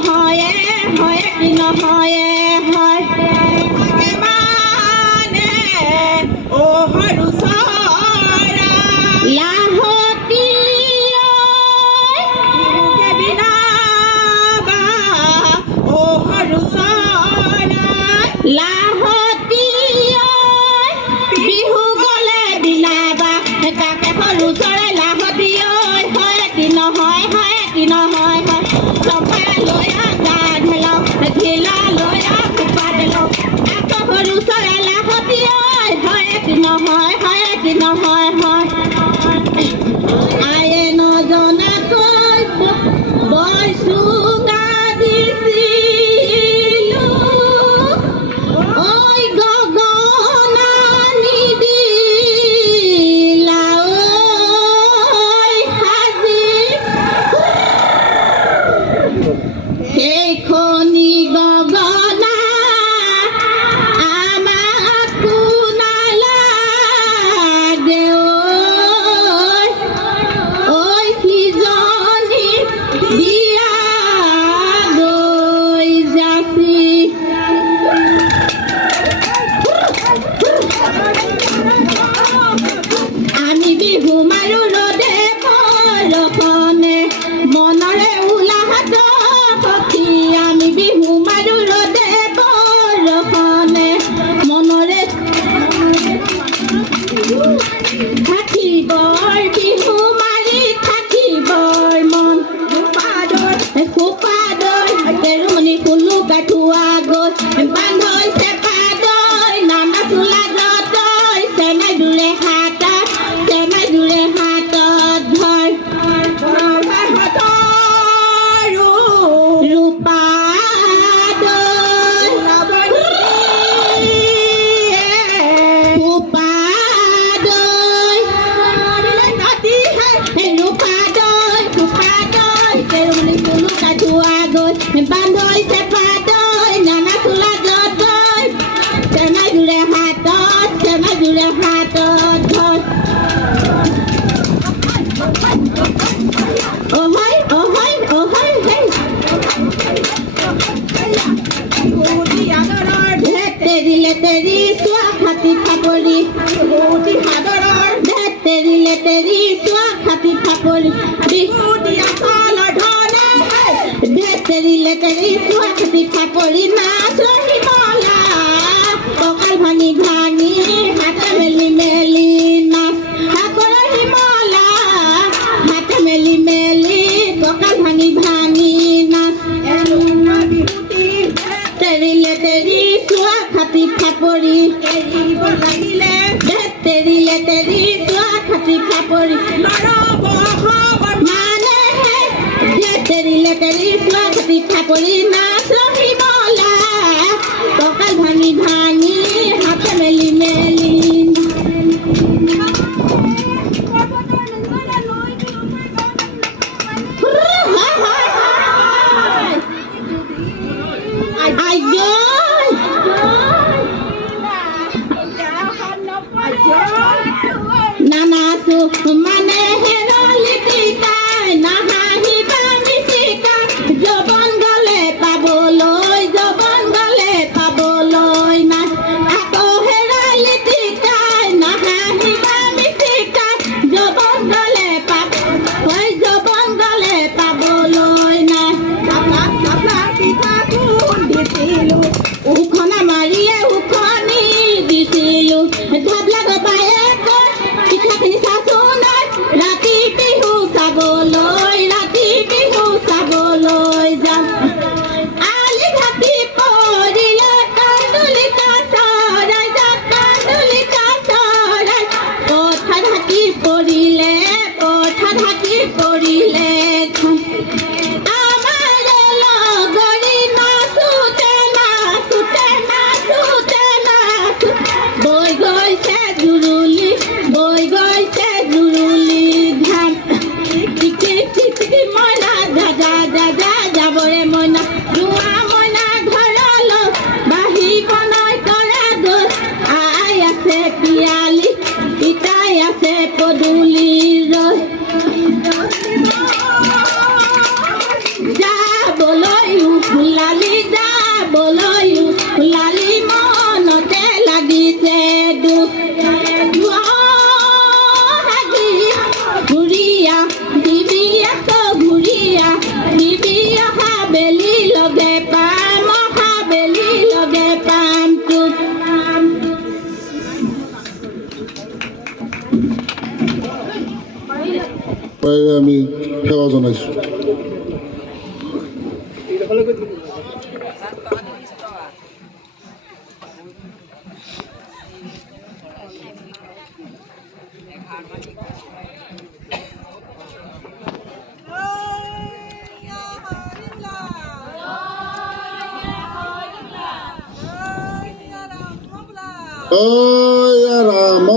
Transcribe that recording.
নহয় হয় কি নহয় হয় মানে ও সৰু চৰা লাহতি বিনা বা ও সৰু চৰা লাহতি বিহু গলে বিলাবা তাকে সৰু চৰাই লাহতি হয় কি নহয় হয় চফা লৈ গা ঢেলাও ঢিলা লৈ কুপা ঢেলাও আকৌ সৰু চৰাই লাহতি হয় কি নহয় হয় আয়ে নজনাকৈ বৰ চুঙা দিছিলো ঐ গগনা নিদিলা ঐ সাজি সেইখনি গগনা আমাকো নালাগে ঐ সিজনী বিয়া গৈ যাচি আমি বিহু মাৰো ৰদে বৰষুণে মনৰে উলাহত সখী আমি বিহু মাৰো ৰদে বৰষুণে মনৰে থাকিবৰ বিহু মাৰি থাকিবৰ মন সোপাদৈ কেৰুমণি কুলু গাঠুৱা গৈ বান্ধৈ চেপাদৈ নানা চোলা যতৈ চেমাই দূৰে হাতত ধৰ ৰূপা বান্ধৈ চেপাদৈ নানা চোলা যতৈ চেমাই দূৰে হাতত ধৰ অহৈ লেতেৰি চোৱা খাতি থাপৰি লেতেৰি চোৱা খাতি থাপৰি বিহু দিয়া চালৰ ধনে লেতেৰি চোৱা খাতি থাপৰি নাচ ৰহিমলা কঁকাল ভাঙি হাতে মেলি নাচ সাগৰ ৰহিমলা হাতে মেলি কঁকাল ভাঙি নাচ লেতেৰি চোৱা খাতি থাপৰি এৰিব লাগিলে লেতেৰি চোৱা খাতি থাপৰি মানে লেতেৰি চোৱা খাতি থাপৰি নাচ ৰহিমলা কঁকাল ভাঙি হাতে মেলি নানাচো মানে হেৰলি পিতাই নাহাঁহিবা মিচিকা যৌৱন গলে পাবলৈ নাই আকৌ হেৰালি পিতাই নাহাঁহিবা মিচিকা যৌৱন গলে পাবলৈ নাই পিঠা খুন্দিছিলো উখনা মাৰিয়ে উখনি দিছিলো ঢাবলা গবায়ে পিঠাখিনি চাচোনাই ৰাতি বিহু চাবলৈ যাম আলি ঘাটি পৰিলে কান্দুলিকা চৰাই পথা ঢাকি পৰিলে আমাৰ লগৰী নাচোতে বৈ গৈছে জুৰুলি ধান টিকি মইনা দাদা যাবৰে মইনা জোৱা মইনা ঘৰলৈ বাহিব নৈ কৰা গৈ আই আছে পিয়ালি পিতাই আছে পদূলি ৰৈ আমি সেৱা জনাইছোঁ। জয় ৰাম